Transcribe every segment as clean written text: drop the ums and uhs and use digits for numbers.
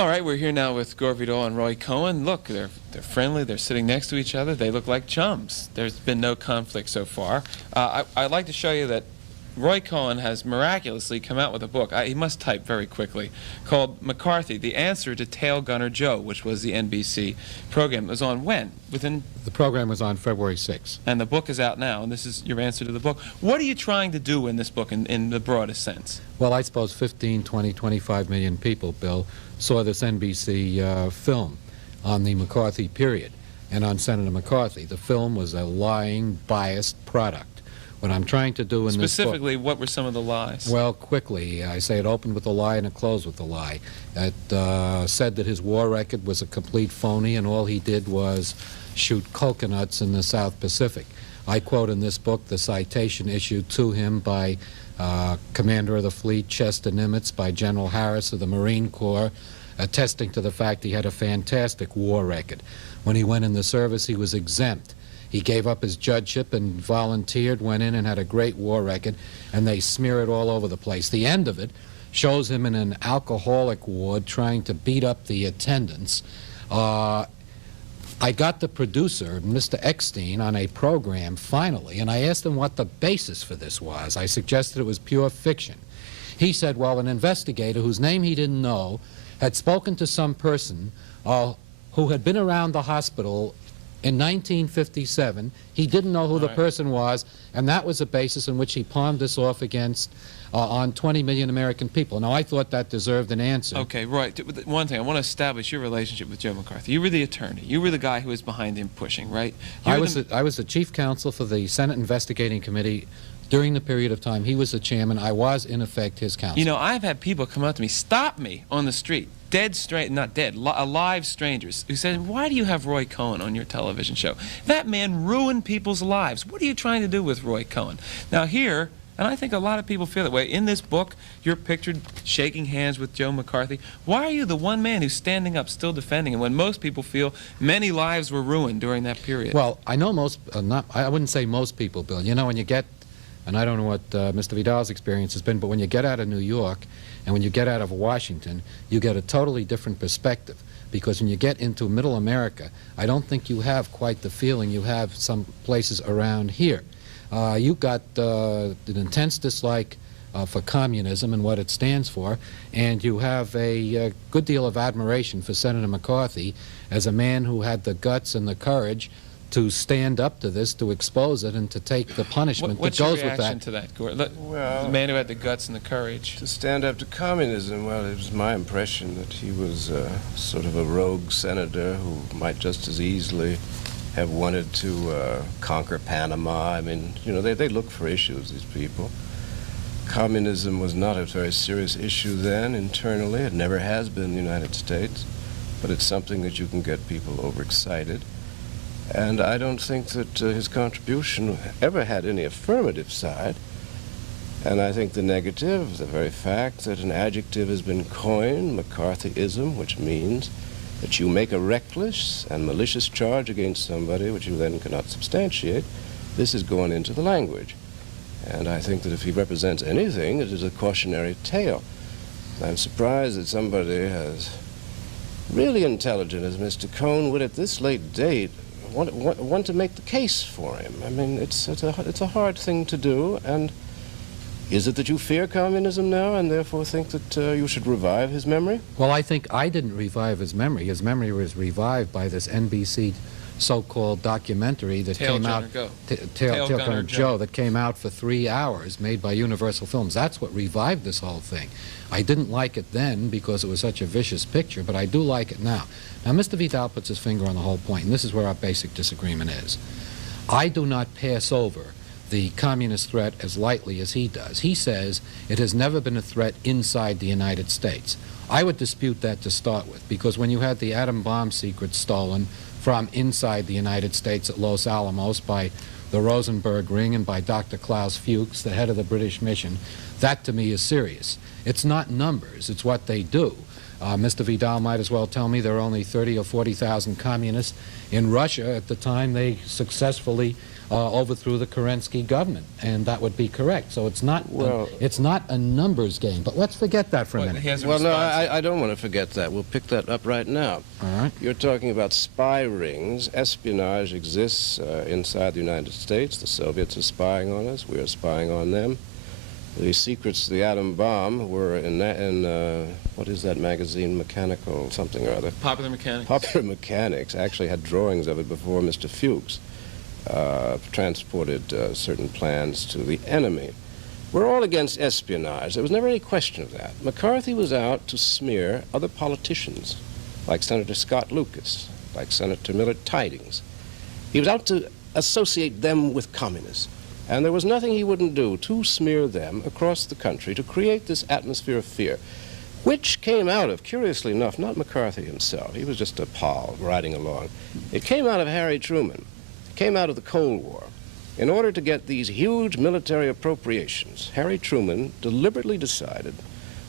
All right, we're here now with Gore, Vidal, and Roy Cohn. Look, they're friendly. They're sitting next to each other. They look like chums. There's been no conflict so far. I'd like to show you that Roy Cohn has miraculously come out with a book, he must type very quickly, called McCarthy, The Answer to Tail Gunner Joe, which was the NBC program. It was on when? The program was on February 6th. And the book is out now, and this is your answer to the book. What are you trying to do in this book in the broadest sense? Well, I suppose 15, 20, 25 million people, Bill, saw this NBC film on the McCarthy period and on Senator McCarthy. The film was a lying, biased product. What I'm trying to do in this book... Specifically, what were some of the lies? Well, quickly, I say it opened with a lie and it closed with a lie. It said that his war record was a complete phony and all he did was shoot coconuts in the South Pacific. I quote in this book the citation issued to him by Commander of the Fleet Chester Nimitz, by General Harris of the Marine Corps, attesting to the fact he had a fantastic war record. When he went in the service, he was exempt. He gave up his judgeship and volunteered, went in and had a great war record, and they smear it all over the place. The end of it shows him in an alcoholic ward trying to beat up the attendants. I got the producer, Mr. Eckstein, on a program finally, and I asked him what the basis for this was. I suggested it was pure fiction. He said, well, an investigator whose name he didn't know had spoken to some person who had been around the hospital in 1957. He didn't know who the person was, and that was the basis in which he palmed this off against on 20 million American people. Now, I thought that deserved an answer. Okay, right. One thing, I want to establish your relationship with Joe McCarthy. You were the attorney. You were the guy who was behind him pushing, right? I was the chief counsel for the Senate Investigating Committee during the period of time he was the chairman. I was, in effect, his counsel. You know, I've had people come up to me, stop me on the street, alive strangers, who said, why do you have Roy Cohn on your television show? That man ruined people's lives. What are you trying to do with Roy Cohn? Now here, and I think a lot of people feel that way, in this book, you're pictured shaking hands with Joe McCarthy. Why are you the one man who's standing up, still defending him, when most people feel many lives were ruined during that period? Well, I know most, I wouldn't say most people, Bill. You know, when you get, and I don't know what Mr. Vidal's experience has been, but when you get out of New York and when you get out of Washington, you get a totally different perspective. Because when you get into Middle America, I don't think you have quite the feeling you have some places around here. You got an intense dislike for communism and what it stands for, and you have a good deal of admiration for Senator McCarthy as a man who had the guts and the courage to stand up to this, to expose it, and to take the punishment that goes with that. What's your reaction to that, Gore? Well, the man who had the guts and the courage. To stand up to communism, well, it was my impression that he was sort of a rogue senator who might just as easily have wanted to conquer Panama. I mean, you know, they look for issues, these people. Communism was not a very serious issue then internally. It never has been in the United States, but it's something that you can get people overexcited. And I don't think that his contribution ever had any affirmative side. And I think the negative, the very fact that an adjective has been coined, McCarthyism, which means that you make a reckless and malicious charge against somebody which you then cannot substantiate, this is going into the language. And I think that if he represents anything, it is a cautionary tale. I'm surprised that somebody as really intelligent as Mr. Cohn would at this late date want to make the case for him. I mean, it's a hard thing to do, and is it that you fear communism now and therefore think that you should revive his memory? Well, I think I didn't revive his memory. His memory was revived by this NBC so-called documentary that came out, Tail Gunner Joe, that came out for 3 hours, made by Universal Films. That's what revived this whole thing. I didn't like it then because it was such a vicious picture, but I do like it now. Now, Mr. Vidal puts his finger on the whole point, and this is where our basic disagreement is. I do not pass over the communist threat as lightly as he does. He says it has never been a threat inside the United States. I would dispute that to start with, because when you had the atom bomb secrets stolen from inside the United States at Los Alamos by the Rosenberg Ring and by Dr. Klaus Fuchs, the head of the British mission, that to me is serious. It's not numbers, it's what they do. Mr. Vidal might as well tell me there are only 30 or 40,000 communists in Russia at the time they successfully overthrew the Kerensky government, and that would be correct. So it's not, it's not a numbers game. But let's forget that for a minute. Well, no, I don't want to forget that. We'll pick that up right now. All right. You're talking about spy rings. Espionage exists inside the United States. The Soviets are spying on us. We are spying on them. The secrets of the atom bomb were in what is that magazine, Mechanical something or other? Popular Mechanics. Popular Mechanics actually had drawings of it before Mr. Fuchs transported certain plans to the enemy. We're all against espionage. There was never any question of that. McCarthy was out to smear other politicians, like Senator Scott Lucas, like Senator Millard Tydings. He was out to associate them with communists. And there was nothing he wouldn't do to smear them across the country to create this atmosphere of fear, which came out of, curiously enough, not McCarthy himself. He was just a pal riding along. It came out of Harry Truman. It came out of the Cold War. In order to get these huge military appropriations, Harry Truman deliberately decided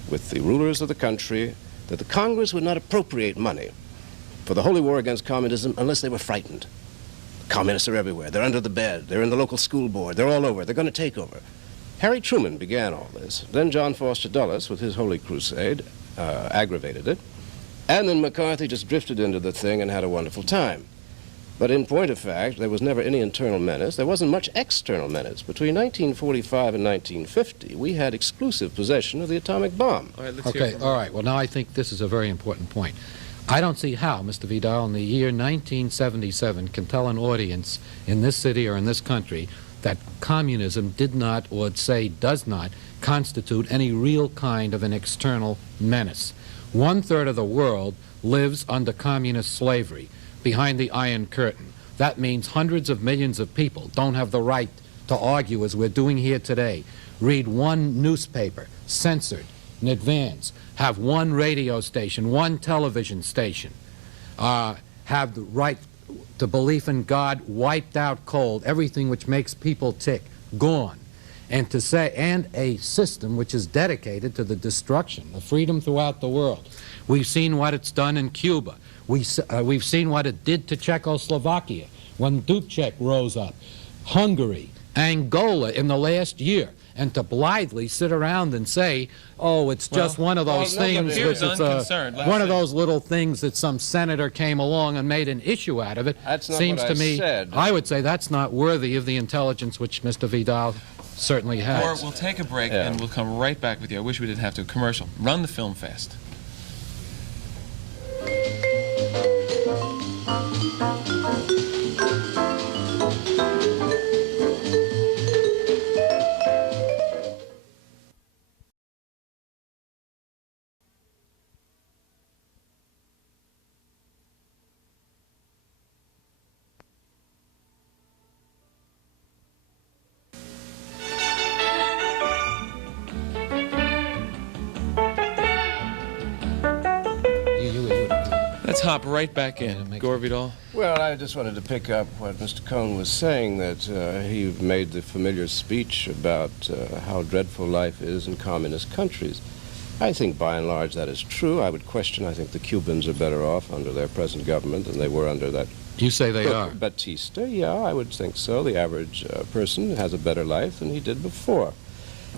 with the rulers of the country that the Congress would not appropriate money for the holy war against communism unless they were frightened. Communists are everywhere. They're under the bed. They're in the local school board. They're all over. They're going to take over. Harry Truman began all this. Then John Foster Dulles, with his Holy Crusade, aggravated it. And then McCarthy just drifted into the thing and had a wonderful time. But in point of fact, there was never any internal menace. There wasn't much external menace. Between 1945 and 1950, we had exclusive possession of the atomic bomb. All right, let's hear Okay, all right. Well, now I think this is a very important point. I don't see how Mr. Vidal in the year 1977 can tell an audience in this city or in this country that communism did not, or say does not, constitute any real kind of an external menace. 1/3 of the world lives under communist slavery, behind the Iron Curtain. That means hundreds of millions of people don't have the right to argue as we're doing here today. Read one newspaper, censored in advance, have one radio station, one television station, have the right to belief in God wiped out cold, everything which makes people tick, gone. And to say, and a system which is dedicated to the destruction of freedom throughout the world. We've seen what it's done in Cuba. We've seen what it did to Czechoslovakia when Dubček rose up. Hungary, Angola in the last year. And to blithely sit around and say, oh, it's just one of those things, which is one of those little things that some senator came along and made an issue out of it, seems to me, I would say that's not worthy of the intelligence which Mr. Vidal certainly has. Gore, we'll take a break and we'll come right back with you. I wish we didn't have to. Commercial. Run the film fast. Let's hop right back in. Gore Vidal. Well, I just wanted to pick up what Mr. Cohn was saying, that he made the familiar speech about how dreadful life is in communist countries. I think by and large that is true. I would question, I think the Cubans are better off under their present government than they were under that. You say they are? Batista, yeah, I would think so. The average person has a better life than he did before.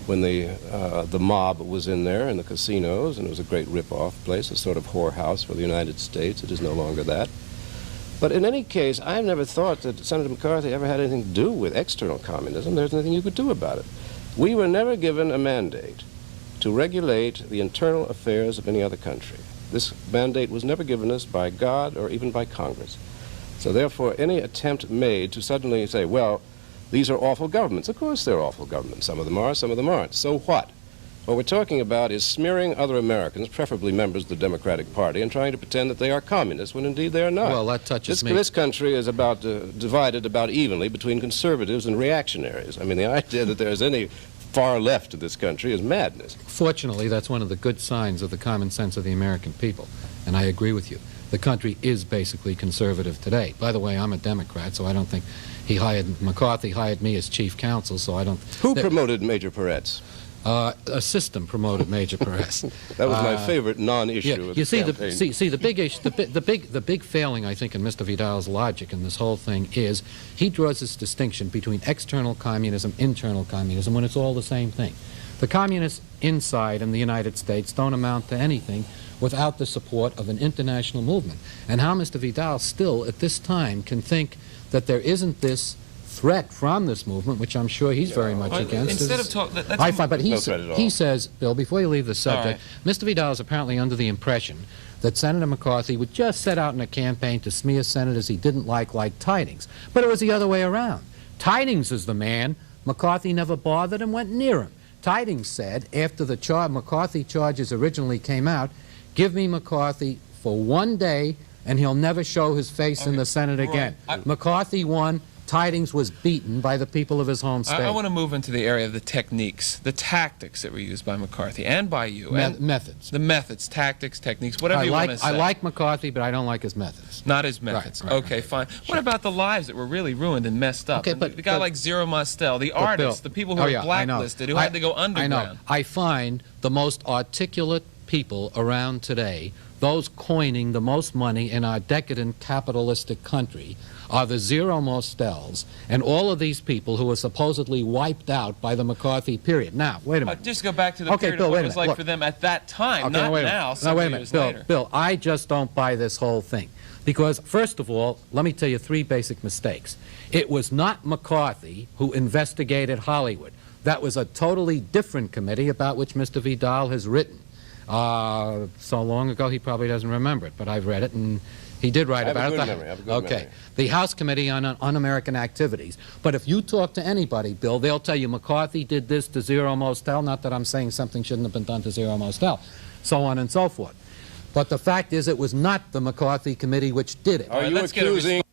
When the mob was in there in the casinos, and it was a great rip-off place, a sort of whorehouse for the United States. It is no longer that. But in any case, I've never thought that Senator McCarthy ever had anything to do with external communism. There's nothing you could do about it. We were never given a mandate to regulate the internal affairs of any other country. This mandate was never given us by God or even by Congress. So therefore, any attempt made to suddenly say, well, these are awful governments. Of course they're awful governments. Some of them are, some of them aren't. So what? What we're talking about is smearing other Americans, preferably members of the Democratic Party, and trying to pretend that they are communists when indeed they are not. Well, that touches me. This country is about divided about evenly between conservatives and reactionaries. I mean, the idea that there's any far left of this country is madness. Fortunately, that's one of the good signs of the common sense of the American people, and I agree with you. The country is basically conservative today. By the way, I'm a Democrat, so I don't think McCarthy hired me as chief counsel, so I don't... Who promoted Major Peretz? A system promoted Major Perez. That was my favorite non-issue Yeah, of you the see, campaign. the big issue, the big failing, I think, in Mr. Vidal's logic in this whole thing is he draws this distinction between external communism, internal communism, when it's all the same thing. The communists inside in the United States don't amount to anything without the support of an international movement. And how Mr. Vidal still, at this time, can think that there isn't this threat from this movement, which I'm sure he's very much against. Instead of talk, I find, but No threat at all. he says, Bill, before you leave the subject, Mr. Vidal is apparently under the impression that Senator McCarthy would just set out in a campaign to smear senators he didn't like Tidings. But it was the other way around. Tidings is the man. McCarthy never bothered and went near him. Tidings said, after the McCarthy charges originally came out, give me McCarthy for 1 day and he'll never show his face in the Senate again. McCarthy won. Tidings was beaten by the people of his home state. I want to move into the area of the techniques, the tactics that were used by McCarthy and by you. Methods. The methods, tactics, techniques, whatever you want to say. I like McCarthy, but I don't like his methods. Not his methods. Right, okay, fine. What about the lives that were really ruined and messed up? Okay, And but- the guy like Zero Mostel, the artists, Bill, the people who were blacklisted, who had to go underground. I know. I find the most articulate people around today, those coining the most money in our decadent capitalistic country, are the Zero Mostels and all of these people who were supposedly wiped out by the McCarthy period. Now, wait a minute. Just go back to the period Bill, of what wait it a was minute. like for them at that time, not wait a now, minute. several Wait a minute. years Bill, later. Bill, I just don't buy this whole thing. Because, first of all, let me tell you 3 basic mistakes. It was not McCarthy who investigated Hollywood. That was a totally different committee about which Mr. Vidal has written. So long ago he probably doesn't remember it, but I've read it, and he did write about it. I have a good memory. The House Committee on Un-American Activities. But if you talk to anybody, Bill, they'll tell you McCarthy did this to Zero Mostel, not that I'm saying something shouldn't have been done to Zero Mostel, so on and so forth. But the fact is it was not the McCarthy Committee which did it. Are you accusing...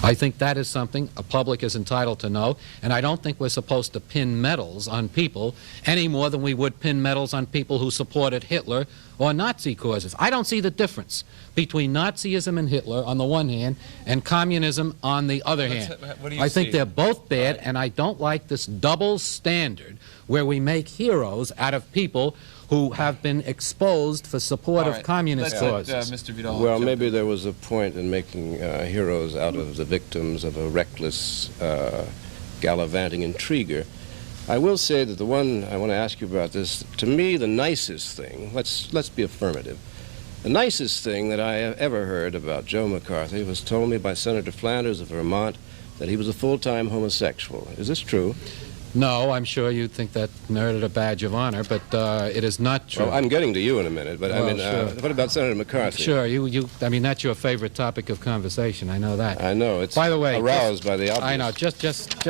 I think that is something a public is entitled to know, and I don't think we're supposed to pin medals on people any more than we would pin medals on people who supported Hitler or Nazi causes. I don't see the difference between Nazism and Hitler on the one hand and communism on the other hand. What do you I think see? they're both bad, and I don't like this double standard where we make heroes out of people who have been exposed for support of communist causes. Mr. Vidal. Well, maybe there was a point in making heroes out of the victims of a reckless, gallivanting intriguer. I will say that the one I want to ask you about this, to me, the nicest thing, let's be affirmative, the nicest thing that I have ever heard about Joe McCarthy was told me by Senator Flanders of Vermont that he was a full-time homosexual. Is this true? No, I'm sure you'd think that merited a badge of honor, but it is not true. Well, I'm getting to you in a minute, but Well, I mean, sure. what about Senator McCarthy? Sure, I mean, that's your favorite topic of conversation. I know that. I know. It's By the way, aroused by the obvious. I know. Just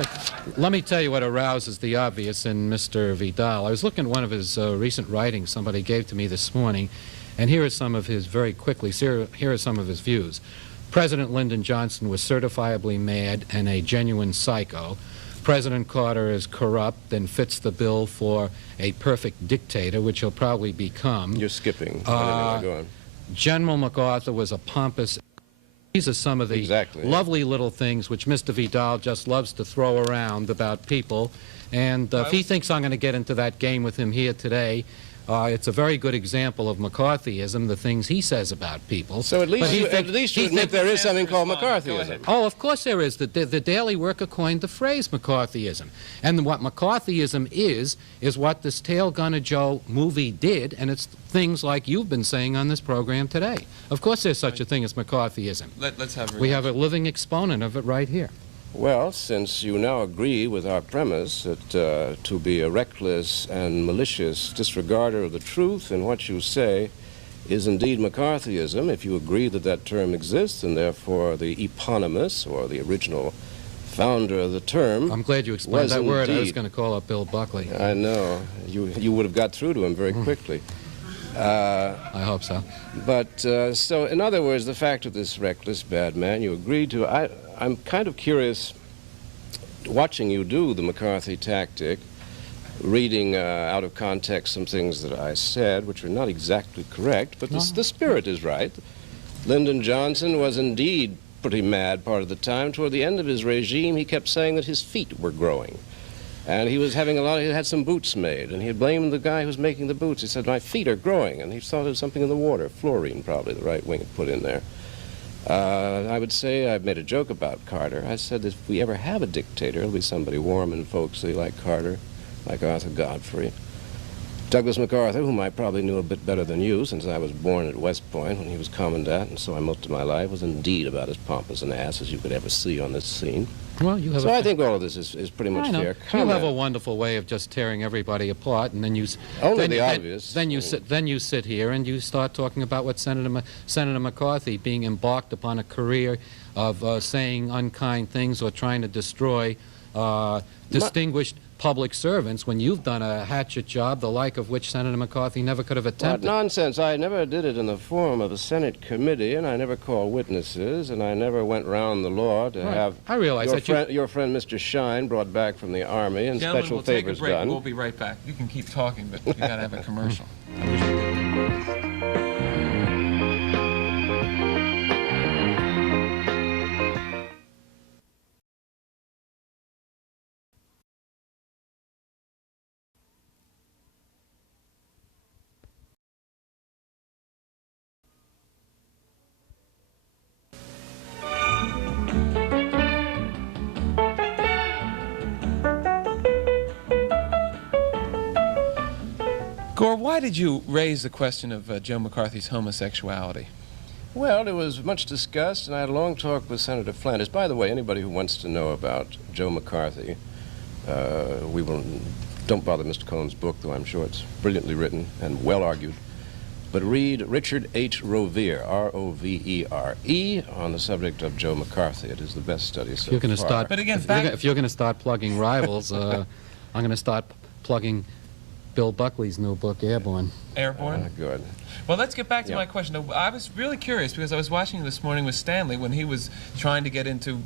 let me tell you what arouses the obvious in Mr. Vidal. I was looking at one of his recent writings somebody gave to me this morning, and here are some of his, very quickly, here are some of his views. President Lyndon Johnson was certifiably mad and a genuine psycho. President Carter is corrupt and fits the bill for a perfect dictator, which he'll probably become. You're skipping. Go on. General MacArthur was a pompous... These are some of the lovely little things which Mr. Vidal just loves to throw around about people. And if he thinks I'm going to get into that game with him here today, it's a very good example of McCarthyism, the things he says about people. So at least you admit there is something called McCarthyism. Oh, of course there is. The Daily Worker coined the phrase McCarthyism. And what McCarthyism is what this Tail Gunner Joe movie did, and it's things like you've been saying on this program today. Of course there's such a thing as McCarthyism. Let's have We have a living exponent of it right here. Well, since you now agree with our premise that to be a reckless and malicious disregarder of the truth in what you say is indeed McCarthyism, if you agree that that term exists and therefore the eponymous or the original founder of the term... I'm glad you explained that word. I was indeed. going to call up Bill Buckley. I know. You would have got through to him very quickly. I hope so. But, so, in other words, the fact of this reckless bad man you agreed to, I'm kind of curious, watching you do the McCarthy tactic, reading out of context some things that I said, which are not exactly correct, but the spirit is right. Lyndon Johnson was indeed pretty mad part of the time. Toward the end of his regime, he kept saying that his feet were growing. And he was having he had some boots made, and he had blamed the guy who was making the boots. He said, my feet are growing, and he thought it was something in the water, fluorine probably, the right wing had put in there. I would say, I've made a joke about Carter. I said that if we ever have a dictator, it'll be somebody warm and folksy like Carter, like Arthur Godfrey. Douglas MacArthur, whom I probably knew a bit better than you, since I was born at West Point when he was commandant, and so I most of my life, was indeed about as pompous an ass as you could ever see on this scene. Well, you have so I think all of this is pretty much fair comment. You have a wonderful way of just tearing everybody apart, and then you obvious. Then you sit here and you start talking about what Senator McCarthy being embarked upon a career of saying unkind things or trying to destroy distinguished public servants when you've done a hatchet job, the like of which Senator McCarthy never could have attempted. What nonsense. I never did it in the form of a Senate committee, and I never called witnesses, and I never went round the law to have I realize your friend Mr. Shine brought back from the Army and Gentlemen, special we'll take favors a break. done. We'll be right back. You can keep talking, but you got to have a commercial. Gore, why did you raise the question of Joe McCarthy's homosexuality? Well, it was much discussed, and I had a long talk with Senator Flanders. By the way, anybody who wants to know about Joe McCarthy, don't bother Mr. Cohn's book, though I'm sure it's brilliantly written and well argued. But read Richard H. Rovere, R-O-V-E-R-E, on the subject of Joe McCarthy. It is the best study so you're going to far. start, but again, if you're going to start plugging rivals, I'm going to start plugging Bill Buckley's new book, Airborne. Airborne? Good. Well, let's get back to my question. I was really curious because I was watching this morning with Stanley when he was trying to get into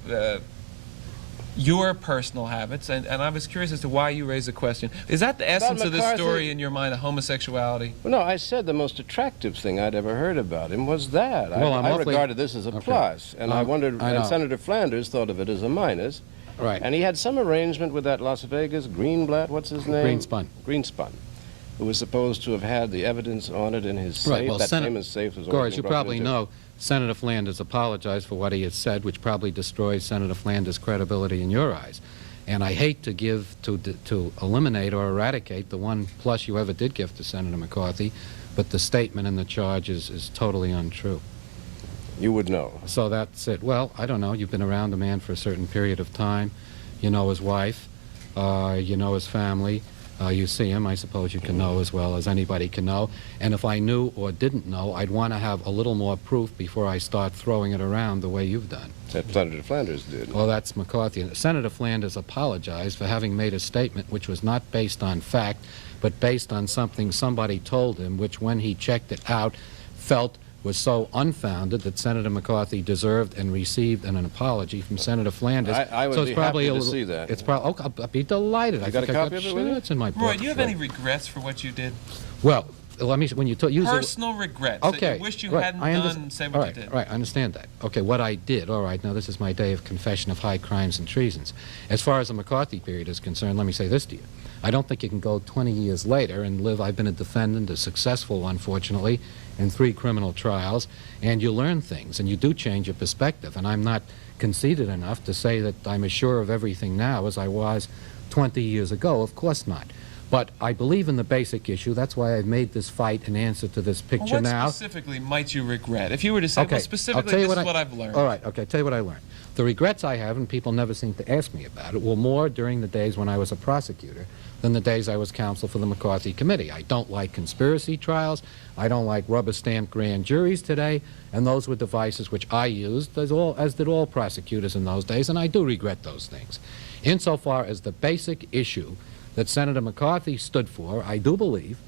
your personal habits, and I was curious as to why you raised the question. Is that the essence of this story in your mind, of homosexuality? Well, no, I said the most attractive thing I'd ever heard about him was that. Well, I regarded this as a plus, and I wondered, and Senator Flanders thought of it as a minus. Right. And he had some arrangement with that Las Vegas Greenblatt, what's his name? Greenspun, who was supposed to have had the evidence on it in his safe. Right, well, that famous safe was Gore, as you probably know, Senator Flanders apologized for what he had said, which probably destroys Senator Flanders' credibility in your eyes. And I hate to eliminate or eradicate the one plus you ever did give to Senator McCarthy, but the statement in the charge is totally untrue. You would know. So that's it. Well, I don't know. You've been around the man for a certain period of time. You know his wife. You know his family. You see him. I suppose you can know as well as anybody can know. And if I knew or didn't know, I'd want to have a little more proof before I start throwing it around the way you've done. That Senator Flanders did. Well, that's McCarthy. Senator Flanders apologized for having made a statement which was not based on fact, but based on something somebody told him, which when he checked it out, felt was so unfounded that Senator McCarthy deserved and received an apology from Senator Flanders. I would be happy to see that. It's probably, oh, I'll be delighted. You got a copy of it with you? It's in my book. Roy, do you have any regrets for what you did? Well, let me, when you use personal regrets that you wished you hadn't done and said what you did. Right, I understand that. Okay, what I did, all right, now this is my day of confession of high crimes and treasons. As far as the McCarthy period is concerned, let me say this to you. I don't think you can go 20 years later and live. I've been a defendant, a successful, unfortunately, in 3 criminal trials, and you learn things, and you do change your perspective. And I'm not conceited enough to say that I'm as sure of everything now as I was 20 years ago. Of course not. But I believe in the basic issue. That's why I've made this fight in answer to this picture now. What specifically might you regret? If you were to say, well, specifically, this is what I've learned. All right, okay, tell you what I learned. The regrets I have, and people never seem to ask me about it, were more during the days when I was a prosecutor than the days I was counsel for the McCarthy Committee. I don't like conspiracy trials. I don't like rubber-stamped grand juries today, and those were devices which I used, as did all prosecutors in those days, and I do regret those things. Insofar as the basic issue that Senator McCarthy stood for, I do believe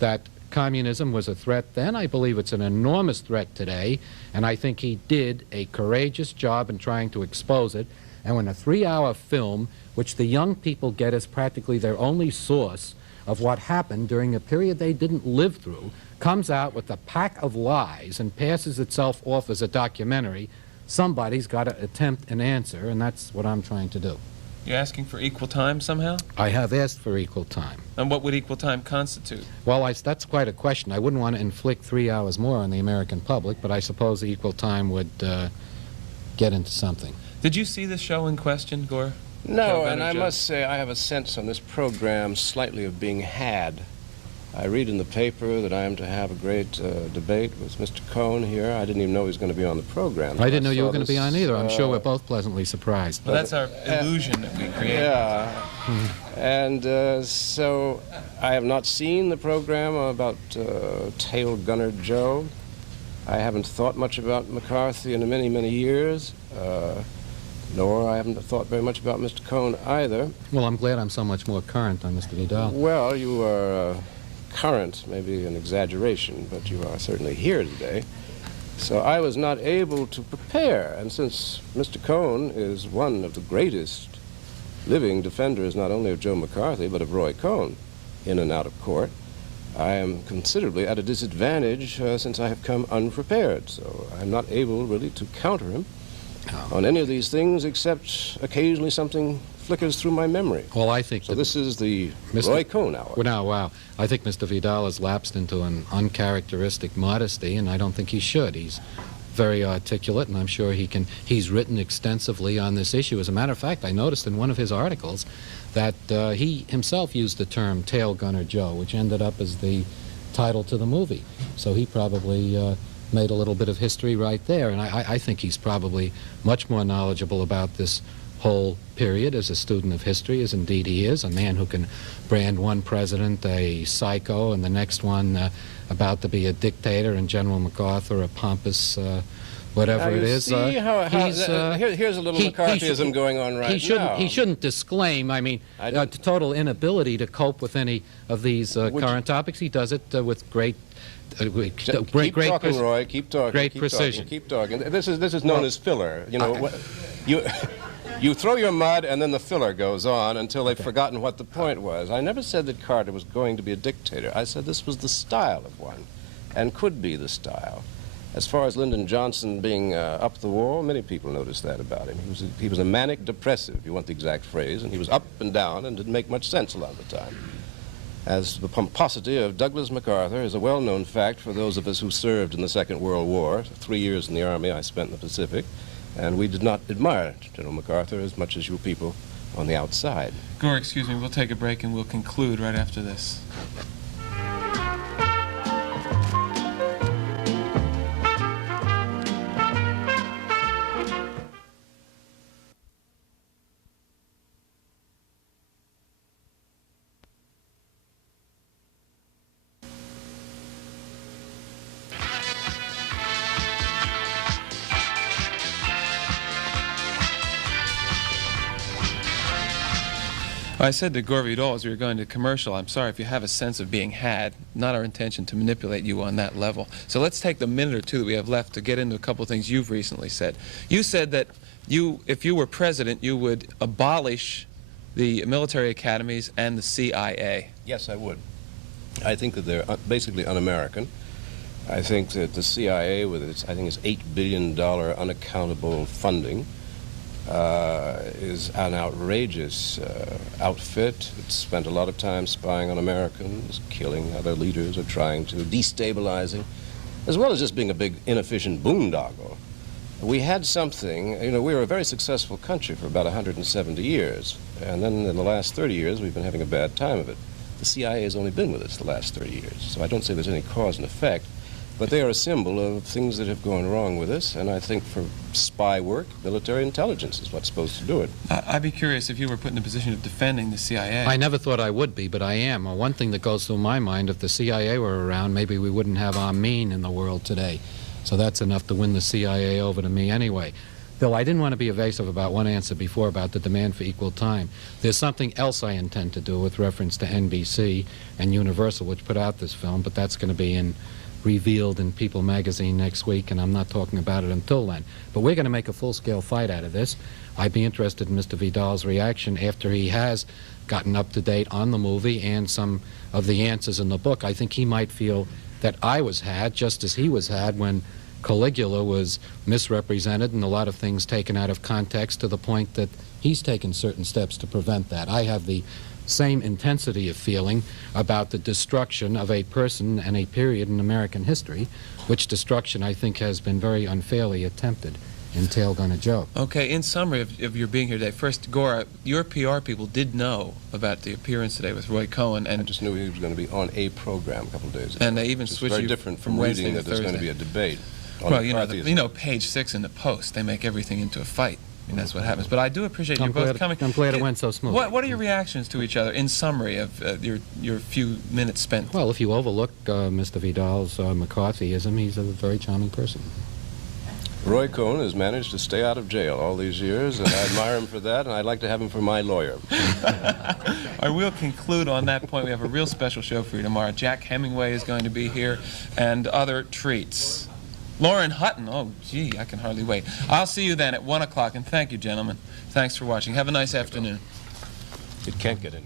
that communism was a threat then. I believe it's an enormous threat today, and I think he did a courageous job in trying to expose it. And when a 3-hour film, which the young people get as practically their only source of what happened during a period they didn't live through, comes out with a pack of lies and passes itself off as a documentary, somebody's got to attempt an answer, and that's what I'm trying to do. You're asking for equal time somehow? I have asked for equal time. And what would equal time constitute? Well, that's quite a question. I wouldn't want to inflict 3 hours more on the American public, but I suppose equal time would get into something. Did you see the show in question, Gore? No, and I must say I have a sense on this program slightly of being had. I read in the paper that I am to have a great debate with Mr. Cohn here. I didn't even know he was going to be on the program. I didn't know you were going to be on either. I'm sure we're both pleasantly surprised. Well, that's our illusion that we create. Yeah. And so I have not seen the program about Tail Gunner Joe. I haven't thought much about McCarthy in many, many years. Nor I haven't thought very much about Mr. Cohn either. Well, I'm glad I'm so much more current on Mr. Vidal. Well, you are current, maybe an exaggeration, but you are certainly here today. So I was not able to prepare, and since Mr. Cohn is one of the greatest living defenders not only of Joe McCarthy, but of Roy Cohn, in and out of court, I am considerably at a disadvantage since I have come unprepared. So I'm not able really to counter him on any of these things, except occasionally something flickers through my memory. Well, I think so. This is the Roy Cohn hour. Well, now, wow. I think Mr. Vidal has lapsed into an uncharacteristic modesty, and I don't think he should. He's very articulate, and I'm sure he's written extensively on this issue. As a matter of fact, I noticed in one of his articles that he himself used the term Tail Gunner Joe, which ended up as the title to the movie. So he probably made a little bit of history right there, and I think he's probably much more knowledgeable about this whole period as a student of history, as indeed he is, a man who can brand one president a psycho and the next one about to be a dictator, and General MacArthur a pompous whatever it is. Here's a little McCarthyism going on right now. He shouldn't disclaim, I mean, total inability to cope with any of these current topics. He does it with great keep talking, Roy. Keep talking. Great precision. Keep talking. This is known as filler. You know, you throw your mud and then the filler goes on until they've forgotten what the point was. I never said that Carter was going to be a dictator. I said this was the style of one, and could be the style. As far as Lyndon Johnson being up the wall, many people noticed that about him. He was a manic depressive, if you want the exact phrase, and he was up and down and didn't make much sense a lot of the time. As the pomposity of Douglas MacArthur is a well-known fact for those of us who served in the Second World War. 3 years in the Army I spent in the Pacific, and we did not admire General MacArthur as much as you people on the outside. Gore, excuse me, we'll take a break and we'll conclude right after this. I said to Gore Vidal as we were going to commercial, I'm sorry if you have a sense of being had. Not our intention to manipulate you on that level. So let's take the minute or two that we have left to get into a couple of things you've recently said. You said that if you were president, you would abolish the military academies and the CIA. Yes, I would. I think that they're basically un-American. I think that the CIA, with its, I think it's $8 billion unaccountable funding, is an outrageous outfit. It's spent a lot of time spying on Americans, killing other leaders, or trying to destabilizing, as well as just being a big inefficient boondoggle. We had something, you know, we were a very successful country for about 170 years, and then in the last 30 years we've been having a bad time of it. The CIA has only been with us the last 30 years, so I don't say there's any cause and effect. But they are a symbol of things that have gone wrong with us, and I think for spy work, military intelligence is what's supposed to do it. I'd be curious if you were put in a position of defending the CIA. I never thought I would be, but I am. One thing that goes through my mind, if the CIA were around, maybe we wouldn't have Amin in the world today. So that's enough to win the CIA over to me anyway. Bill, I didn't want to be evasive about one answer before about the demand for equal time. There's something else I intend to do with reference to NBC and Universal, which put out this film, but that's going to be in revealed in People magazine next week, and I'm not talking about it until then. But we're going to make a full-scale fight out of this. I'd be interested in Mr. Vidal's reaction after he has gotten up to date on the movie and some of the answers in the book. I think he might feel that I was had just as he was had when Caligula was misrepresented and a lot of things taken out of context, to the point that he's taken certain steps to prevent that. I have the same intensity of feeling about the destruction of a person and a period in American history, which destruction I think has been very unfairly attempted in Tail Gunner Joe. Okay, in summary of your being here today, first, Gore, your PR people did know about the appearance today with Roy Cohn, and I just knew he was going to be on a program a couple of days ago. And they even switched very you different from Wednesday reading that to there's going to Thursday. be a debate. On Well, McCarthyism. you know, page 6 in the Post, they make everything into a fight. I mean, that's what happens. But I do appreciate you both coming. I'm glad it went so smooth. What are your reactions to each other, in summary, of your few minutes spent? Well, if you overlook Mr. Vidal's McCarthyism, he's a very charming person. Roy Cohn has managed to stay out of jail all these years, and I admire him for that, and I'd like to have him for my lawyer. I will conclude on that point. We have a real special show for you tomorrow. Jack Hemingway is going to be here, and other treats. Lauren Hutton, oh, gee, I can hardly wait. I'll see you then at 1 o'clock, and thank you, gentlemen. Thanks for watching. Have a nice afternoon. It can't get any.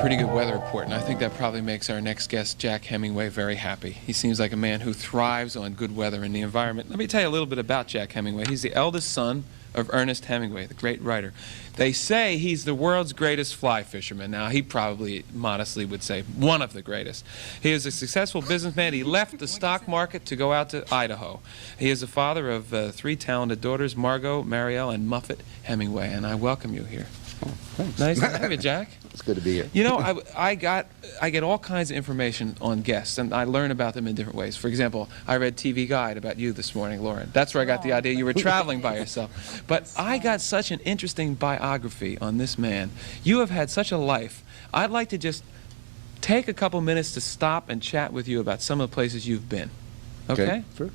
Pretty good weather report, and I think that probably makes our next guest, Jack Hemingway, very happy. He seems like a man who thrives on good weather and the environment. Let me tell you a little bit about Jack Hemingway. He's the eldest son of Ernest Hemingway, the great writer. They say he's the world's greatest fly fisherman. Now, he probably modestly would say one of the greatest. He is a successful businessman. He left the stock market to go out to Idaho. He is the father of 3 talented daughters, Margot, Marielle, and Muffet Hemingway, and I welcome you here. Oh, thanks. Nice to have you, Jack. It's good to be here. You know, I get all kinds of information on guests, and I learn about them in different ways. For example, I read TV Guide about you this morning, Lauren. That's where I got the idea you were traveling by yourself. But I got such an interesting biography on this man. You have had such a life. I'd like to just take a couple minutes to stop and chat with you about some of the places you've been. Okay? Sure.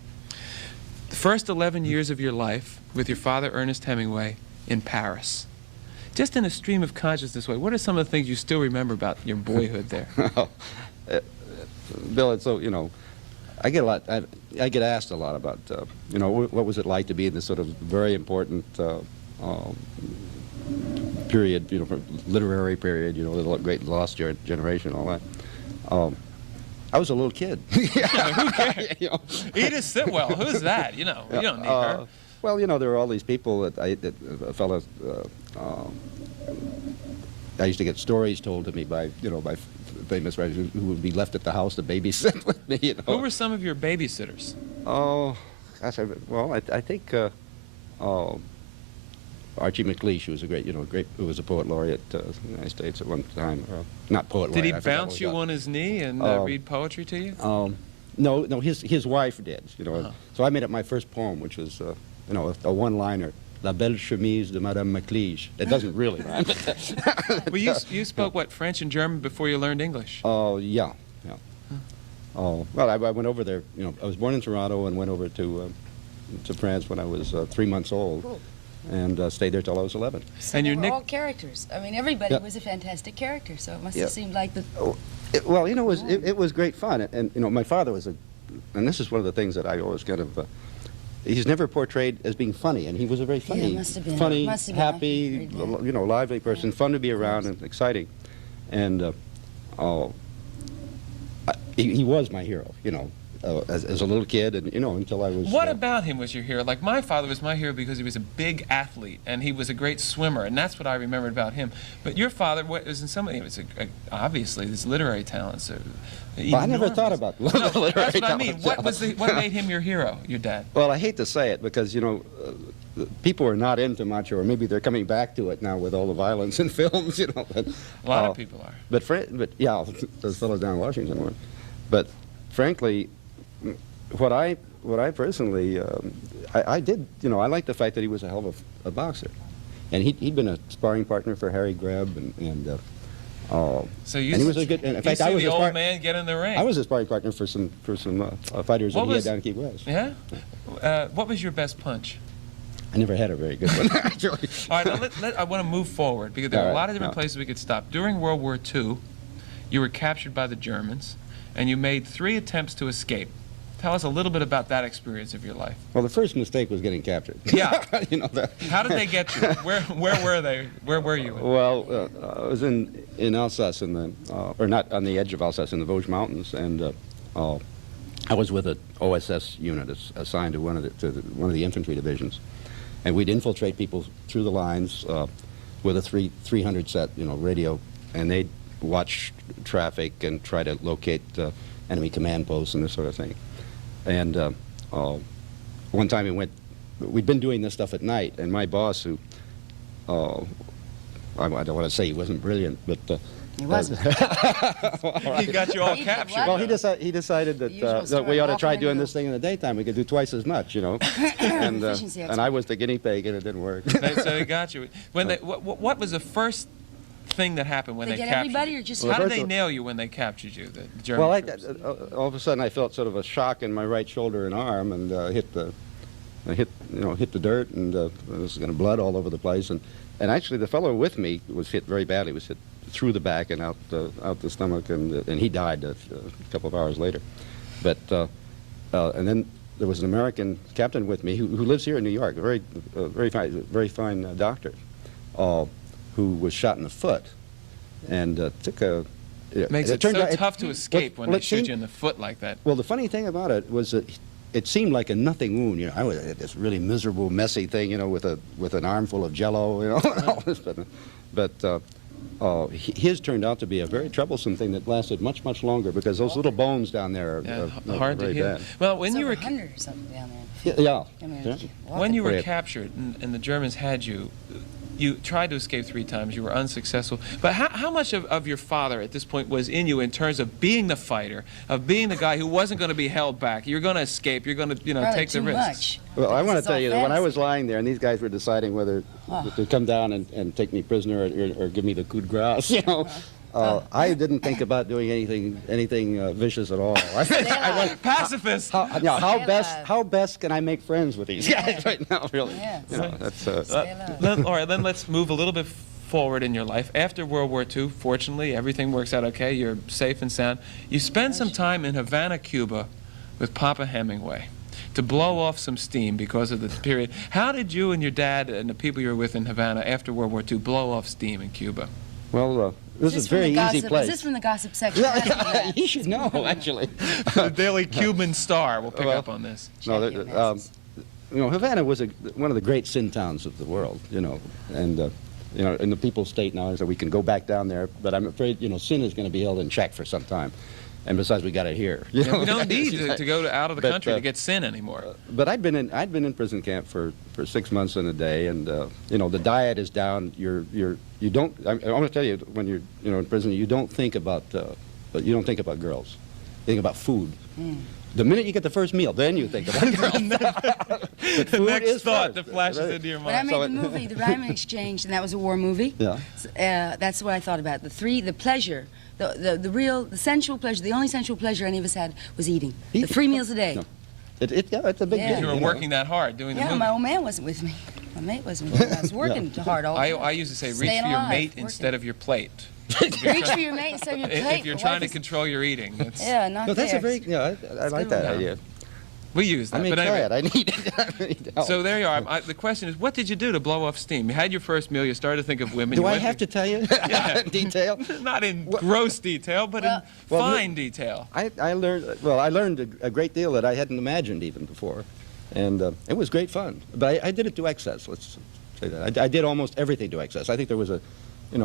The first 11 years of your life with your father, Ernest Hemingway, in Paris. Just in a stream of consciousness way, what are some of the things you still remember about your boyhood there? Bill, it's so, you know, I get a lot. I get asked a lot about, you know, what was it like to be in this sort of very important period, you know, literary period, you know, the great lost generation, all that. I was a little kid. Who cares? You know. Edith Sitwell, who's that? You know, you don't need her. Well, you know, there were all these people that a fellow. I used to get stories told to me by, you know, by famous writers who would be left at the house to babysit with me. You know. Who were some of your babysitters? Oh, gosh, I think Archie McLeish, who was a great, you know, who was a poet laureate in the United States at one time. Not poet Did laureate. he I forgot what bounce he you got. on his knee and read poetry to you? No, his wife did. You know, Uh-huh. so I made up my first poem, which was, you know, a one-liner. La belle chemise de Madame McLeish. It doesn't really rhyme. Well, you spoke, what, French and German before you learned English? Oh, yeah. Oh, well, I went over there. You know, I was born in Toronto and went over to France when I was 3 months old, Cool. and stayed there till I was 11. So And they your were nick- all characters. I mean, everybody Yeah. was a fantastic character, so it must Yeah. have seemed like the... Well, you know, it was great fun, and you know, my father was and this is one of the things that I always kind of. He's never portrayed as being funny, and he was a very funny, must have been. funny, Must have been. happy, Yeah. you know, lively person, fun to be around and exciting, and he was my hero, you know, as a little kid, and you know, until I was. What about him was your hero? Like, my father was my hero because he was a big athlete, and he was a great swimmer, and that's what I remembered about him. But your father was in some way, it was obviously his literary talents are Well, I never thought about literary That's what I mean. talents. What made him your hero, your dad? Well, I hate to say it because, you know, people are not into macho, or maybe they're coming back to it now with all the violence in films, you know. But, A lot of people are. but yeah, those fellows down in Washington were. But frankly, what I personally, I did, you know, I liked the fact that he was a hell of a boxer. And he'd been a sparring partner for Harry Greb, So you, and he was a good. And in fact, you I see was the a old man get in the ring. I was a sparring partner for some fighters that What he had was- down in Key West. Yeah? What was your best punch? I never had a very good one, actually. All right, now I want to move forward because there are a All right, lot of different places we could stop. During World War II, you were captured by the Germans, and you made 3 attempts to escape. Tell us a little bit about that experience of your life. Well, the first mistake was getting captured. Yeah. You know that. How did they get you? Where were they? Where were you? Well, I was in Alsace, or not on the edge of Alsace, in the Vosges Mountains, and I was with an OSS unit assigned to one of the infantry divisions, and we'd infiltrate people through the lines with a 300 set, you know, radio, and they'd watch traffic and try to locate enemy command posts and this sort of thing. And one time we'd been doing this stuff at night, and my boss, who, I don't want to say he wasn't brilliant, but... He wasn't. He got you all He did captured. what? Well, he decided that, Usual that story, we ought to walking try in doing the- this thing in the daytime. We could do twice as much, you know. and Efficiency and I was the guinea pig, and it didn't work. So they got you. When they, what was the first thing that happened when They they get captured everybody you? or just How Well, did first they of- nail you when they captured you, the German Well, troops? all of a sudden I felt sort of a shock in my right shoulder and arm, and hit the dirt, and there was kind of blood all over the place. And actually, the fellow with me was hit very badly. He was hit through the back and out the stomach, and he died a couple of hours later. But and then there was an American captain with me who lives here in New York, a very fine doctor, who was shot in the foot, and took a. Makes it turned so out tough to escape when well, they it shoot seemed- you in the foot like that. Well, the funny thing about it was that it seemed like a nothing wound. You know, I was this really miserable, messy thing, you know, with an armful of Jello, you know, and all this. But his turned out to be a very troublesome thing that lasted much, much longer, because those little bones down there are Hard to very heal. bad. Well, when It's you over were 100 or something down there. Yeah. I mean, Yeah. when you were Great. captured and the Germans had you, you tried to escape 3 times. You were unsuccessful. But how much of your father at this point was in you in terms of being the fighter, of being the guy who wasn't going to be held back? You're going to escape. You're going to, Probably take the too risks. much. Well, I Because want to it's tell all you that when I was fantasy. lying there and these guys were deciding whether to come down and take me prisoner or give me the coup de grace, you know, I didn't think about doing anything vicious at all. Pacifist. How best can I make friends with these guys right now? Really, Yeah. you know, that's. All right, then let's move a little bit forward in your life. After World War II, fortunately, everything works out okay. You're safe and sound. You spend some time in Havana, Cuba, with Papa Hemingway to blow off some steam because of the period. How did you and your dad and the people you were with in Havana after World War II blow off steam in Cuba? Well, this is a from the very easy gossip? place. Is this from the gossip section? Yeah, you should know, actually. The Daily Cuban Star will pick Well, up on this. No, Check your messages. you know, Havana was one of the great sin towns of the world, you know, and you know, in the People's State now, so we can go back down there, but I'm afraid, you know, sin is going to be held in check for some time, and besides, we got it here. You know? We don't need to go out of the But, country to get sin anymore. But I'd been in prison camp for 6 months and a day, and you know, the diet is down. You don't. I want to tell you, when you're in prison, you don't think about girls. You think about food. The minute you get the first meal, then you think about girls. But The food next is thought first, that flashes right? into your When I mind. made the movie, The Ryman Exchange, and that was a war movie. Yeah. That's what I thought about. The pleasure, the sensual pleasure, the only sensual pleasure any of us had was eating. The 3 meals a day. No. It's a big Yeah. deal. You were know. working that hard doing the Yeah, movie. my old man wasn't with me. My mate wasn't with me. I was working hard all the time. I used to say, reach Staying for your alive, mate working. instead of your plate. Reach for your mate instead of your plate. If you're My trying wife to is- control your eating. It's, Yeah, not No, that's there. a very. Yeah, I like good that one. idea. we use I that. may but try anyway, it. I need it. I need help. so there you are. The question is, what did you do to blow off steam? You had your first meal. You started to think of women. Do you I went have to tell you Yeah. in detail? Not in gross detail, but in Well, fine detail. I learned a great deal that I hadn't imagined even before, and it was great fun. But I did it to excess. Let's say that. I did almost everything to excess. I think there was a big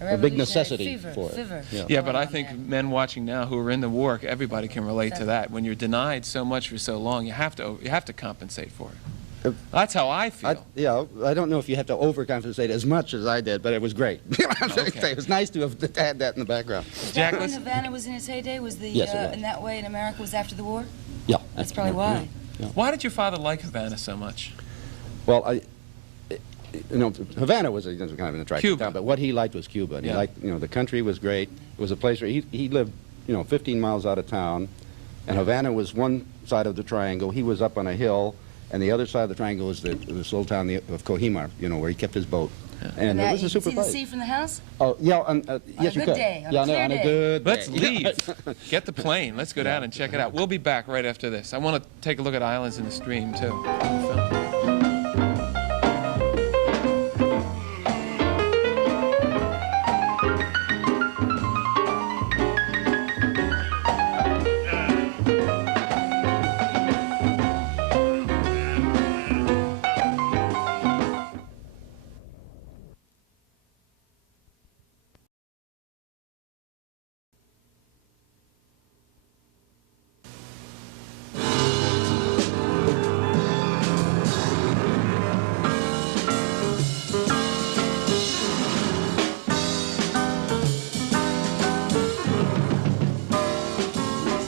revolutionary necessity fever, for it. fever. Yeah. Yeah, but going I on think there. men watching now who are in the war, everybody can relate to that. When you're denied so much for so long, you have to compensate for it. That's how I feel. Yeah, I don't know if you have to overcompensate as much as I did, but it was great. Okay. It was nice to have had that in the background. Jack, When Havana was in its heyday, was the Yes, it was. in that way in America was after the war? Yeah. That's probably why. why did your father like Havana so much? Well, Havana was kind of an attractive Cuba. town, but what he liked was Cuba. And Yeah. he liked, the country was great. It was a place where he lived, 15 miles out of town, and Havana was one side of the triangle. He was up on a hill, and the other side of the triangle was this little town of Cohn, where he kept his boat. And it was a super you can place. see the sea from the house? Oh, yeah, yes, a you good could. day, on a Yeah, clear on a day. good Let's day. leave. Get the plane. Let's go down and check it out. We'll be back right after this. I want to take a look at Islands in the Stream, too.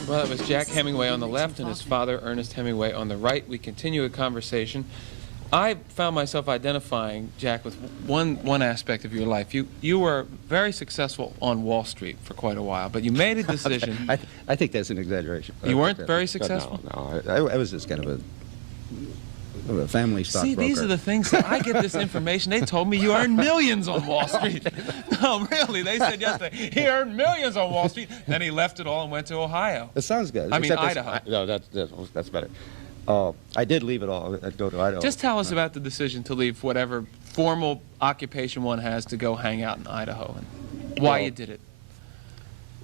Well, it was Jack Hemingway on the left and his father, Ernest Hemingway, on the right. We continue a conversation. I found myself identifying, Jack, with one aspect of your life. You were very successful on Wall Street for quite a while, but you made a decision. I think that's an exaggeration. You weren't very successful? No, I was just kind of a family stockbroker. See, these are the things that I get this information. They told me you earned millions on Wall Street. No, really. They said yesterday, he earned millions on Wall Street. Then he left it all and went to Ohio. It sounds good. I mean, Except that's- Idaho. No, that's better. I did leave it all. I'd go to Idaho. Just tell us about the decision to leave whatever formal occupation one has to go hang out in Idaho and why you did it.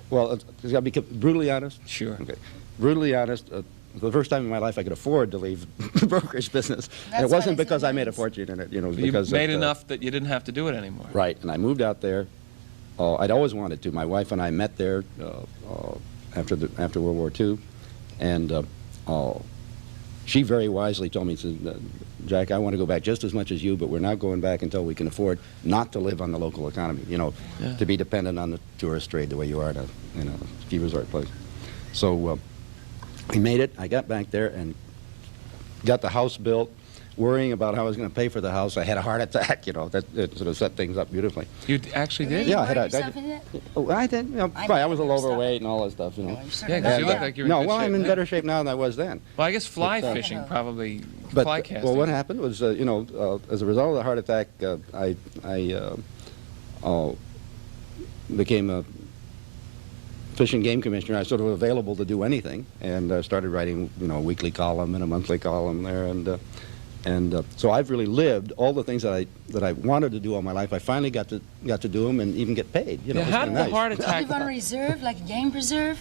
Well, I've got to be brutally honest. Sure. Okay. Brutally honest. For the first time in my life, I could afford to leave the brokerage business. And That's it wasn't what I because said, I made a yes. fortune in it. It was You because made of, enough that you didn't have to do it anymore. Right, and I moved out there. I'd always wanted to. My wife and I met there after World War II, and she very wisely told me, said, Jack, I want to go back just as much as you, but we're not going back until we can afford not to live on the local economy, Yeah. to be dependent on the tourist trade the way you are at a ski resort place. So we made it. I got back there and got the house built, worrying about how I was going to pay for the house. I had a heart attack, That sort of set things up beautifully. You actually did? Yeah, I You had worried yourself in it? Oh, I did. I was a little overweight and all that stuff, Well, you Yeah, certainly because you were. look like you're in No, good well, shape I'm in now. better shape now than I was then. Well, I guess fly But, fishing probably, But fly casting. well, what happened was, as a result of the heart attack, I became a fish and game commissioner. I was sort of available to do anything, and started writing, a weekly column and a monthly column there, and so I've really lived all the things that I wanted to do all my life. I finally got to do them and even get paid. Yeah, It's how been did the nice. heart Do you attack? live on a reserve, like a game preserve?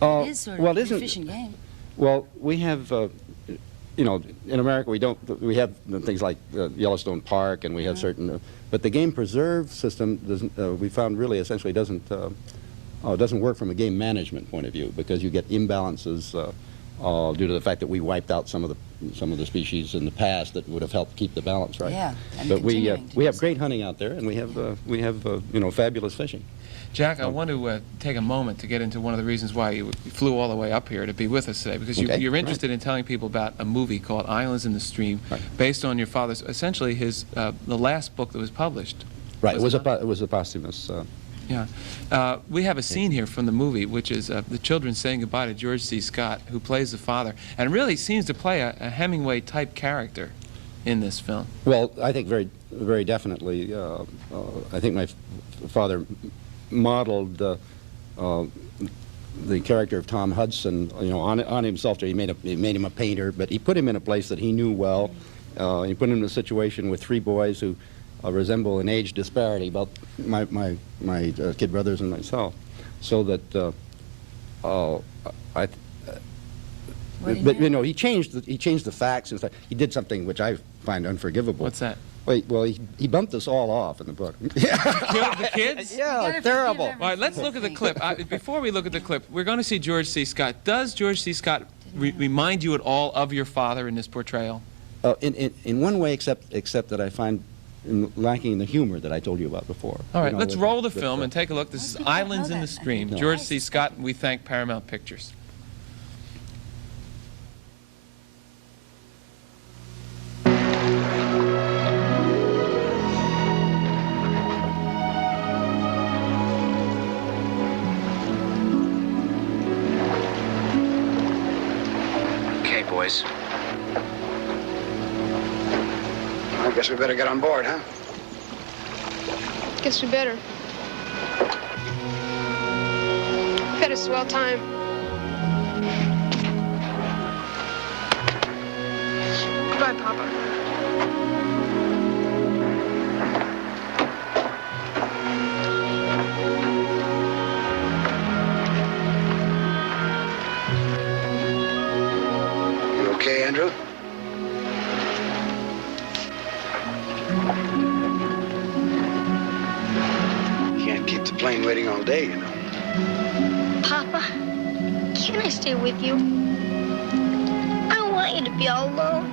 Uh, It is sort well, of it isn't- fish and game. Well, we have, in America, we have things like Yellowstone Park, and we have certain, but the game preserve system doesn't, we found really essentially doesn't work from a game management point of view, because you get imbalances due to the fact that we wiped out some of the species in the past that would have helped keep the balance right. Yeah, and but we continuing to we do have so. great hunting out there, and we have fabulous fishing. Jack, I want to take a moment to get into one of the reasons why you flew all the way up here to be with us today, because Okay, you're interested in telling people about a movie called Islands in the Stream, Right. based on your father's, essentially the last book that was published. Right. It was not? a posthumous. Yeah. We have a scene here from the movie, which is the children saying goodbye to George C. Scott, who plays the father, and really seems to play a Hemingway-type character in this film. Well, I think very, very definitely. I think my father modeled the character of Tom Hudson, on himself. He made him a painter, but he put him in a place that he knew well. He put him in a situation with three boys who resemble an age disparity, about my kid brothers and myself, so that he changed the facts. In fact, he did something which I find unforgivable. What's that? Well, he bumped us all off in the book. Killed the kids? You gotta Yeah, forgive terrible. everything. All right, let's look at the clip. Before we look at the clip, we're going to see George C. Scott. Does George C. Scott remind you at all of your father in this portrayal? In one way, except that I find lacking the humor that I told you about before. All right, You know, let's roll the film and take a look. This is Most people don't Islands know in the that. Stream. No. George C. Scott, and we thank Paramount Pictures. Okay, boys. I guess we better get on board, huh? Guess we better. We've had a swell time. Goodbye, Papa. You okay, Andrew? Can't keep the plane waiting all day, you know. Papa, can I stay with you? I don't want you to be all alone.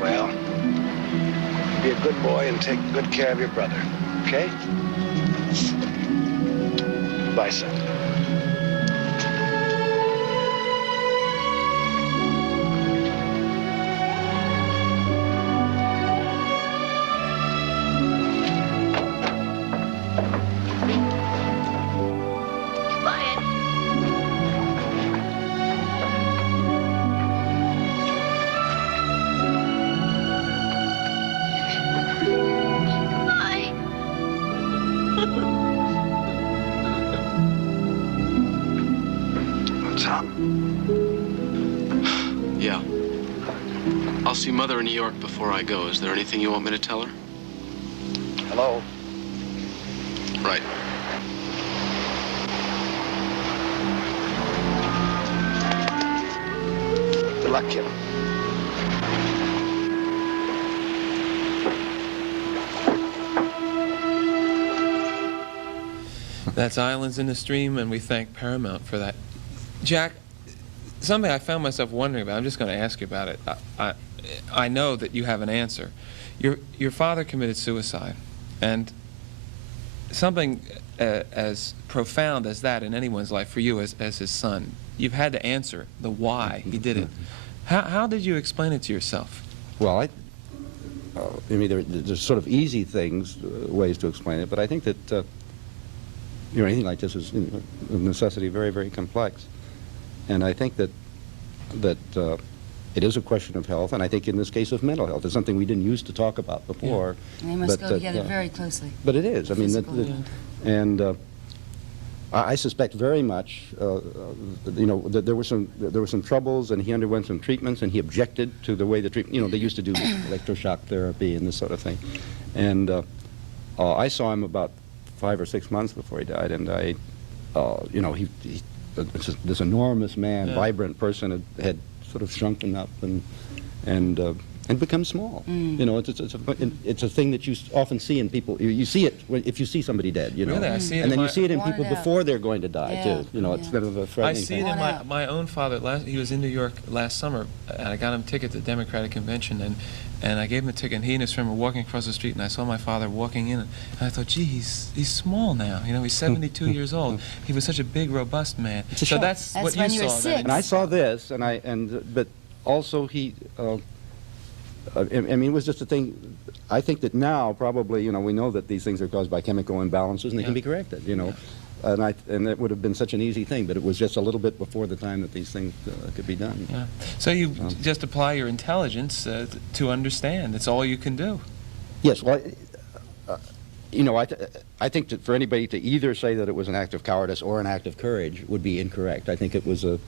Well, be a good boy and take good care of your brother, okay? Bye, son. Goodbye, Eddie. Goodbye. Well, Tom, Yeah. I'll see Mother in New York before I go. Is there anything you want me to tell her? hello. Right. Good luck, kid. That's Islands in the Stream, and we thank Paramount for that. Jack, something I found myself wondering about, I'm just going to ask you about it. I know that you have an answer. Your father committed suicide, and something as profound as that in anyone's life, for you as his son, you've had to answer the why he did it. How did you explain it to yourself? Well, I mean, there's sort of easy things, ways to explain it, but I think that you know, anything like this is a necessity very, very complex. And I think that it is a question of health, and I think in this case of mental health. It's something we didn't used to talk about before. And they must but, go together very closely. But it is. I mean, Physical and I suspect very much, you know, that there were some troubles, and he underwent some treatments, and he objected to the way the treatment. You know, they used to do electroshock therapy and this sort of thing, and I saw him about 5 or 6 months before he died, and you know, this enormous man, Yeah. vibrant person, had sort of shrunken up and become small. You know, it's a thing that you often see in people. You see it if you see somebody dead. You know, Really, I see it and in then you my- see it in Wanted people out. before they're going to die Yeah, too. You know, it's yeah. kind of a I frightening see thing. it in Worn out. my own father. He was in New York last summer, and I got him a ticket to the Democratic Convention, and I gave him a ticket, and he and his friend were walking across the street, and I saw my father walking in, and I thought, gee, he's small now. You know, he's 72 years old. He was such a big, robust man. It's a So shock. that's That's what when you you were saw. 6. And I saw this, but also he. I mean, it was just a thing. I think that now probably, you know, we know that these things are caused by chemical imbalances, and they can Yeah. be corrected. You know, and it would have been such an easy thing, but it was just a little bit before the time that these things could be done. Yeah. So you just apply your intelligence to understand. That's all you can do. Yes, well, you know, I think that for anybody to either say that it was an act of cowardice or an act of courage would be incorrect. I think it was a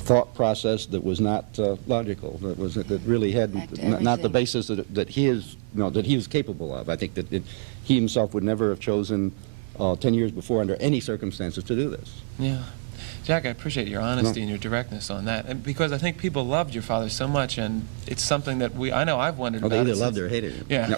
thought process that was not logical. That really had not the everything. basis that he is, that he was capable of. I think that he himself would never have chosen 10 years before under any circumstances to do this. Yeah. Jack, I appreciate your honesty and your directness on that, and because I think people loved your father so much, and it's something that I know I've wondered about. They either loved or hated him. Yeah.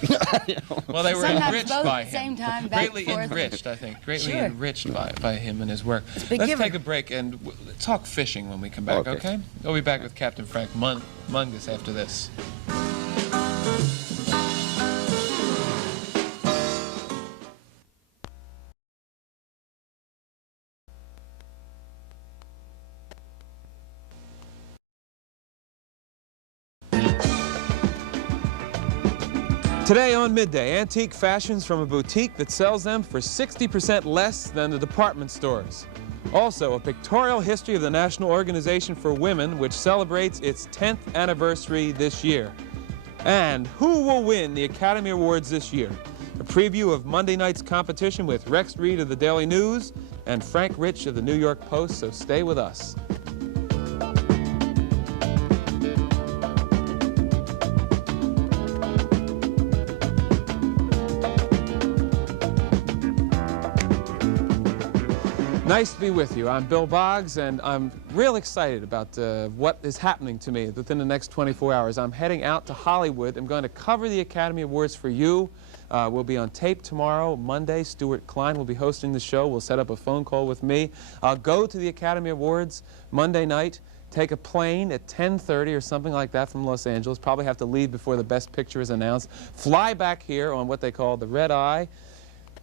Well, they were Sometimes enriched both by at the him. same time, back and Greatly forth. enriched, I think. Greatly Sure. enriched by him and his work. big Let's giver. take a break and talk fishing when we come back, okay? We'll be back with Captain Frank Mungus after this. Today on Midday, antique fashions from a boutique that sells them for 60% less than the department stores. Also, a pictorial history of the National Organization for Women, which celebrates its 10th anniversary this year. And who will win the Academy Awards this year? A preview of Monday night's competition with Rex Reed of the Daily News and Frank Rich of the New York Post, so stay with us. Nice to be with you. I'm Bill Boggs, and I'm real excited about what is happening to me within the next 24 hours. I'm heading out to Hollywood. I'm going to cover the Academy Awards for you. We'll be on tape tomorrow, Monday. Stuart Klein will be hosting the show. We'll set up a phone call with me. I'll go to the Academy Awards Monday night, take a plane at 10:30 or something like that from Los Angeles. Probably have to leave before the Best Picture is announced. Fly back here on what they call the Red Eye.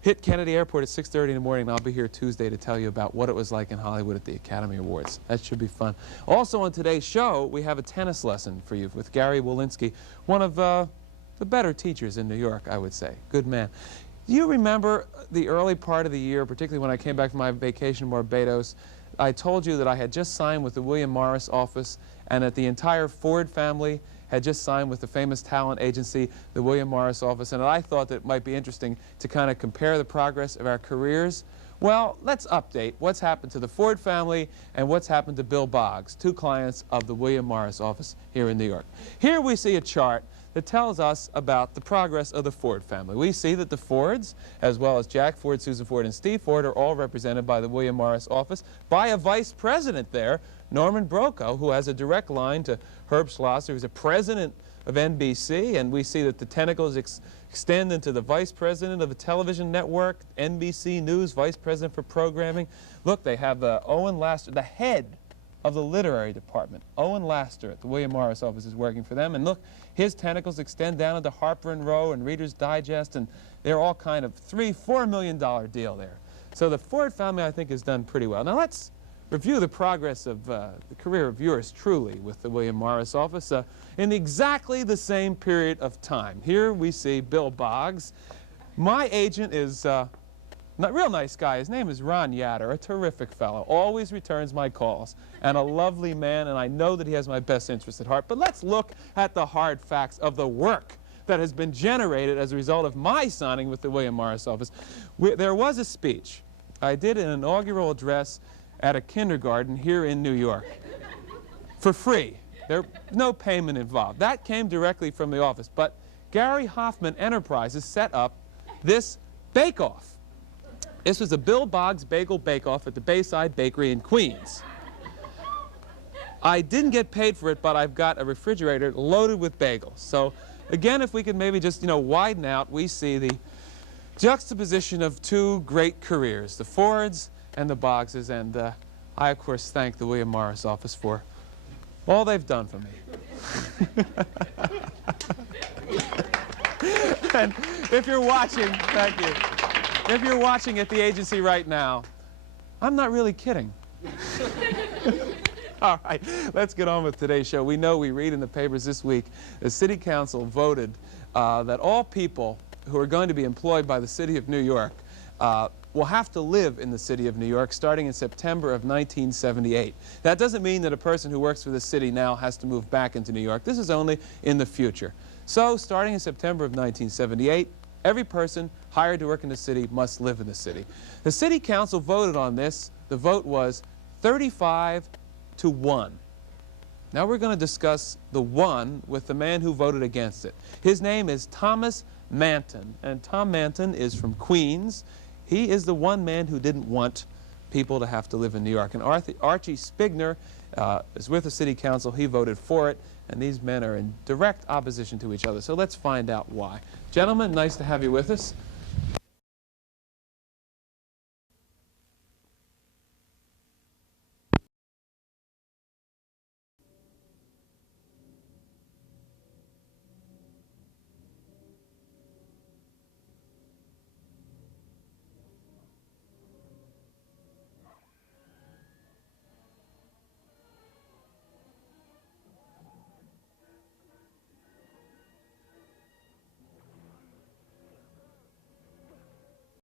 Hit Kennedy Airport at 6:30 in the morning, and I'll be here Tuesday to tell you about what it was like in Hollywood at the Academy Awards. That should be fun. Also on today's show, we have a tennis lesson for you with Gary Walensky, one of the better teachers in New York, I would say. Good man. Do you remember the early part of the year, particularly when I came back from my vacation in Barbados, I told you that I had just signed with the William Morris office and that the entire Ford family had just signed with the famous talent agency, the William Morris office, and I thought that it might be interesting to kind of compare the progress of our careers. Well, let's update what's happened to the Ford family and what's happened to Bill Boggs, two clients of the William Morris office here in New York. Here we see a chart that tells us about the progress of the Ford family. We see that the Fords, as well as Jack Ford, Susan Ford, and Steve Ford, are all represented by the William Morris office by a vice president there, Norman Brokaw, who has a direct line to Herb Schlosser, who's a president of NBC, and we see that the tentacles extend into the vice president of the television network, NBC News, vice president for programming. Look, they have Owen Laster, the head of the literary department. Owen Laster at the William Morris office is working for them, and look, his tentacles extend down into Harper and Row and Reader's Digest, and they're all kind of $3–4 million deal there. So the Ford family, I think, has done pretty well. Now let's review the progress of the career of yours truly with the William Morris office in exactly the same period of time. Here we see Bill Boggs. My agent is a real nice guy. His name is Ron Yatter, a terrific fellow. Always returns my calls, and a lovely man, and I know that he has my best interest at heart. But let's look at the hard facts of the work that has been generated as a result of my signing with the William Morris office. There was a speech. I did an inaugural address at a kindergarten here in New York for free. There's no payment involved. That came directly from the office. But Gary Hoffman Enterprises set up this bake-off. This was a Bill Boggs Bagel Bake-Off at the Bayside Bakery in Queens. I didn't get paid for it, but I've got a refrigerator loaded with bagels. So again, if we could maybe just, widen out, we see the juxtaposition of two great careers, the Fords and the Boggses, and I, of course, thank the William Morris office for all they've done for me. And if you're watching, thank you. If you're watching at the agency right now, I'm not really kidding. All right, let's get on with today's show. We know we read in the papers this week the City Council voted that all people who are going to be employed by the City of New York will have to live in the City of New York starting in September of 1978. That doesn't mean that a person who works for the city now has to move back into New York. This is only in the future. So starting in September of 1978, every person hired to work in the city must live in the city. The City Council voted on this. The vote was 35–1. Now we're going to discuss the one with the man who voted against it. His name is Thomas Manton, and Tom Manton is from Queens. He is the one man who didn't want people to have to live in New York. And Archie Spigner is with the city council. He voted for it, and these men are in direct opposition to each other. So let's find out why. Gentlemen, nice to have you with us.